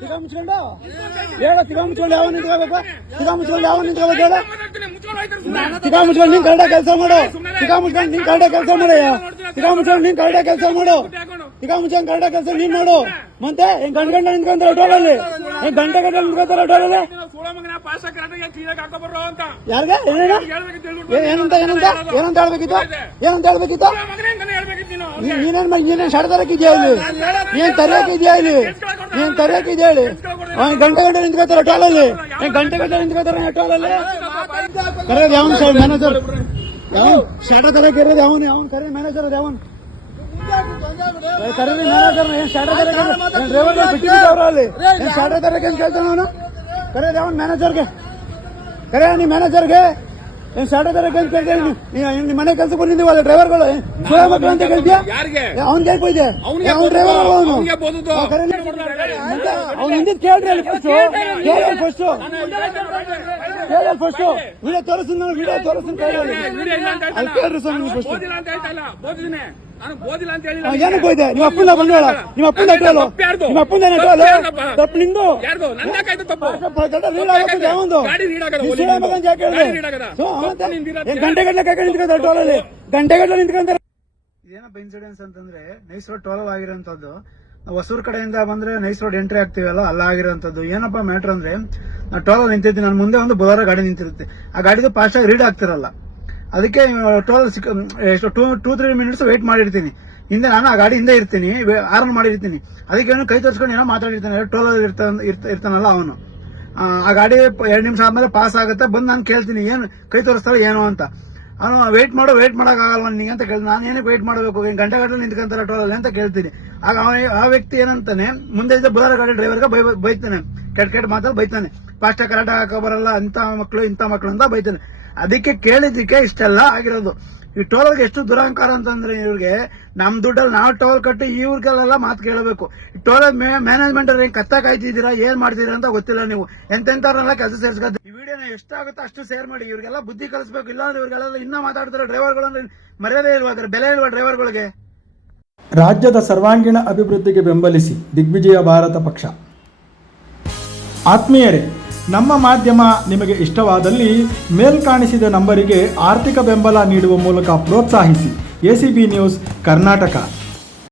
ತಿಗ ಮುಚ್ಕೊಂಡು ಹೇಳ ತಿಗ ಮುಚ್ಕೊಂಡು ಯಾವ ನಿಂತ್ಕೋಬೇಕು ತಿಗ ಮುಚ್ಕೊಂಡು ಯಾವ ನಿಂತ್ಕೋಬೇಕು ಹೇಳ ತಿಗ ಮುಚ್ಕೊಂಡು ನೀನ್ ಕರೆಕ್ಟಾಗಿ ಕೆಲಸ ಮಾಡು ತಿಗ ಮುಚ್ಕೊಂಡು ನೀನ್ ಕರೆಕ್ಟಾಗಿ ಕೆಲಸ ಮಾಡಯ್ಯ ತಿಗ ಮುಚ್ಕೊಂಡು ನೀನ್ ಕರೆಕ್ಟಾಗಿ ಕೆಲಸ ಮಾಡು ತಿಗ ಮುಚ್ಕೊಂಡು ಕರೆಕ್ಟಾಗಿ ಕೆಲಸ ನೀನ್ ಮಾಡು ಮತ್ತೆ ಹೆಂಗ್ ಗಂಟೆ ನಿಂತ್ಕೊಂತಾರೆ ಟೋಲಲ್ಲಿ ಹೆಂಗ್ ಗಂಟೆ ನಿಂತ್ಕೊಂತಾರೆ ಟೋಲಲ್ಲಿ ಯಾರಿಗೆ ಏನಂತ ಏನಂತ ಏನಂತ ಹೇಳ್ಬೇಕಿತ್ತು ಏನಂತ ಹೇಳ್ಬೇಕಿತ್ತು ನೀನೇನ್ ಶಾಡ ತರಕಿದ್ಯಾ ಇಲ್ಲಿ ಏನ್ ತರಕಿದ್ಯಾ ಇಲ್ಲಿ ಏನ್ ತರಕಿದ್ಯಾ ಹೇಳಿ ಗಂಟೆ ನಿಂತ್ಕೋತಾರ ಟೋಲಲ್ಲಿ ಗಂಟೆ ನಿಂತ್ಕೋತಾರ ಟೋಲಲ್ಲಿ ಕರೆಯೋದು ಯಾವನ್ ಮ್ಯಾನೇಜರ್ ಯಾವ ಶಾಟ ತರಕ್ ಇರೋದು ಯಾವನ್ ಯಾವನ್ ಕರೆ ಮ್ಯಾನೇಜರ್ ಅದು ಯಾವನ್ ಕರೀರಿ ಮ್ಯಾನೇಜರ್ ಏನ್ ಶಾಟ ತರಕ್ ಡ್ರೈವರ್ ಬಿಟ್ಟಿದ್ರು ಅಲ್ಲಿ ಏನ್ ಶಾಟ ತರಕ್ ಏನ್ ಕೇಳ್ತಾನ ಅವನು ಕರೆಯೋದು ಯಾವನ್ ಮ್ಯಾನೇಜರ್ಗೆ ಕರೆ ನೀ ಮ್ಯಾನೇಜರ್ಗೆ ಏನ್ ಶಾಟ ತರಕ್ ಏನ್ ಕೇಳ್ತೇನೆ ನಿಮ್ ಮನೆ ಕೆಲ್ಸಕ್ಕೆ ಬಂದಿದ್ದೀವಲ್ಲ ಡ್ರೈವರ್ಗಳು ಸುಳ ಮಕ್ಕಳು ಅಂತ ಕೇಳ್ತೀಯ ಅವ್ನ್ ಕೇಳ್ಪ ಇದೆ ಅವ್ನ ಡ್ರೈವರ್ ಅವನು ಅವ್ನು ಹಿಂದಿದ್ ಕೇಳ್ರಿ ಅಲ್ಲಿ ಫಸ್ಟ್ ಫಸ್ಟ್ ವಿಡಿಯೋ ತೋರಿಸ್ತೀನಿ ನಾನು ವಿಡಿಯೋ ತೋರಿಸ್ತೀನಿ ಅಲ್ಲಿ ಕೇಳ್ರಿ ಸರ್ ನೀವು ಫಸ್ಟ್ ಏನಕ್ಕೆ ಹೋಯ್ದೆ ನಿಮ್ಮ ಅಪ್ಪನ ಬಂದೇಳ ನಿಮ್ಮ ಅಪ್ಪನ ಹೇಳು ನಿಮ್ಮ ಅಪ್ಪನ ತಪ್ಪು ನಿಂದು ಯಾವೊಂದು ಗಂಟೆಗಟ್ಟಲೆ ಕೈ ನಿಂತ್ಕೊಂತಾರೆ ಟೋಲಲ್ಲಿ ಗಂಟೆಗಟ್ಟಲೆ ನಿಂತ್ಕೊಂತಾರೆ. ಏನಪ್ಪ ಇನ್ಸಿಡೆನ್ಸ್ ಅಂತಂದ್ರೆ ನೈಸ್ ರೋಡ್ ಟೋಲ್ ಆಗಿರೋಂಥದ್ದು ಹೊಸೂರ್ ಕಡೆಯಿಂದ ಬಂದ್ರೆ ನೈಸ್ ರೋಡ್ ಎಂಟ್ರಿ ಆಗ್ತೀವಲ್ಲ ಅಲ್ಲ ಆಗಿರೋಂಥದ್ದು. ಏನಪ್ಪಾ ಮ್ಯಾಟ್ರ್ ಅಂದ್ರೆ ನಾ ಟೋಲ್ ನಿಂತಿರ್ತೀನಿ, ನನ್ನ ಮುಂದೆ ಒಂದು ಬುಲೋರೋ ಗಾಡಿ ನಿಂತಿರುತ್ತೆ, ಆ ಗಾಡಿಗೆ ಫಾಸ್ಟ್ ಆಗಿ ರೀಡ್ ಆಗ್ತಿರಲ್ಲ, ಅದಕ್ಕೆ ಟೋಲ್ 2-3 ಮಿನಿಟ್ಸ್ ವೇಟ್ ಮಾಡಿರ್ತೀನಿ. ಹಿಂದೆ ನಾನು ಆ ಗಾಡಿ ಹಿಂದೆ ಇರ್ತೀನಿ, ಆರನ್ ಮಾಡಿರ್ತೀನಿ, ಅದಕ್ಕೆ ಏನು ಕೈ ತೋರಿಸ್ಕೊಂಡು ಏನೋ ಮಾತಾಡಿರ್ತಾನೆ ಟೋಲ್ ಇರ್ತಾನಲ್ಲ ಅವನು. ಆ ಗಾಡಿ 2 ನಿಮಿಷ ಆದ್ಮೇಲೆ ಪಾಸ್ ಆಗುತ್ತೆ, ಬಂದು ನಾನು ಕೇಳ್ತೀನಿ ಏನು ಕೈ ತೋರಿಸ್ತಾಳೆ ಏನೋ ಅಂತ. ಅವನು ವೇಟ್ ಮಾಡೋಕ್ಕಾಗಲ್ಲ ನನಗೆ ಅಂತ ಕೇಳ್ತೀನಿ. ನಾನು ಏನಕ್ಕೆ ವೇಟ್ ಮಾಡಬೇಕು, ಗಂಟೆ ನಿಂತ್ಕೊಂತಾರೆ ಟೋಲಲ್ಲಿ ಅಂತ ಕೇಳ್ತೀನಿ. ಆಗ ಆ ವ್ಯಕ್ತಿ ಏನಂತಾನೆ, ಮುಂದೆ ಇದ್ದ ಬುಲೋರೋ ಗಾಡಿ ಡ್ರೈವರ್ಗೆ ಬೈತಾನೆ, ಕೆಟ್ಟ ಮಾತಲ್ಲಿ ಬೈತಾನೆ, ಫಾಸ್ಟಾಗಿ ಕರೆಕ್ಟಾಗಿ ಹಾಕೋ ಬರಲ್ಲ, ಇಂಥ ಮಕ್ಕಳು ಅಂತ ಬೈತಾನೆ. ಅದಕ್ಕೆ ಕೇಳಿದ್ದಕ್ಕೆ ಇಷ್ಟೆಲ್ಲ ಆಗಿರೋದು. ಈ ಟೋಲ್ಗೆ ಎಷ್ಟು ದುರಹಂಕಾರ ಅಂತಂದ್ರೆ ಇವ್ರಿಗೆ ನಮ್ ದುಡ್ಡಲ್ಲಿ ನಾವು ಟೋಲ್ ಕಟ್ಟಿ ಇವ್ರಿಗೆಲ್ಲ ಮಾತು ಕೇಳಬೇಕು. ಈ ಟೋಲ್ ಮ್ಯಾನೇಜ್ಮೆಂಟ್ ಅವ್ರಿಗೆ ಕತ್ತ ಕಾಯ್ತಿದ್ದೀರಾ, ಏನ್ ಮಾಡ್ತೀರಾ ಅಂತ ಗೊತ್ತಿಲ್ಲ. ನೀವು ಎಂತೆಂತವ್ರನ್ನೆಲ್ಲ ಕೆಲಸ ಸೇರಿಸ್ಕೊತೀವಿ. ಈ ವಿಡಿಯೋನ ಎಷ್ಟಾಗುತ್ತೋ ಅಷ್ಟು ಶೇರ್ ಮಾಡಿ, ಇವ್ರಿಗೆಲ್ಲ ಬುದ್ಧಿ ಕಲಿಸ್ಬೇಕು. ಇಲ್ಲಾಂದ್ರೆ ಇವ್ರಿಗೆಲ್ಲ ಇನ್ನ ಮಾತಾಡ್ತಾರೆ ಡ್ರೈವರ್ಗಳು ಅಂದ್ರೆ ಮರ್ಯಾದೆ ಇಲ್ವಾ, ಬೆಲೆ ಇಲ್ವಾ ಡ್ರೈವರ್ಗಳಿಗೆ. ರಾಜ್ಯದ ಸರ್ವಾಂಗೀಣ ಅಭಿವೃದ್ಧಿಗೆ ಬೆಂಬಲಿಸಿ ದಿಗ್ವಿಜಯ ಭಾರತ ಪಕ್ಷ. ಆತ್ಮೀಯರೇ, ನಮ್ಮ ಮಾಧ್ಯಮ ನಿಮಗೆ ಇಷ್ಟವಾದಲ್ಲಿ ಮೇಲ್ಕಾಣಿಸಿದ ನಂಬರಿಗೆ ಆರ್ಥಿಕ ಬೆಂಬಲ ನೀಡುವ ಮೂಲಕ ಪ್ರೋತ್ಸಾಹಿಸಿ. ACB news Karnataka.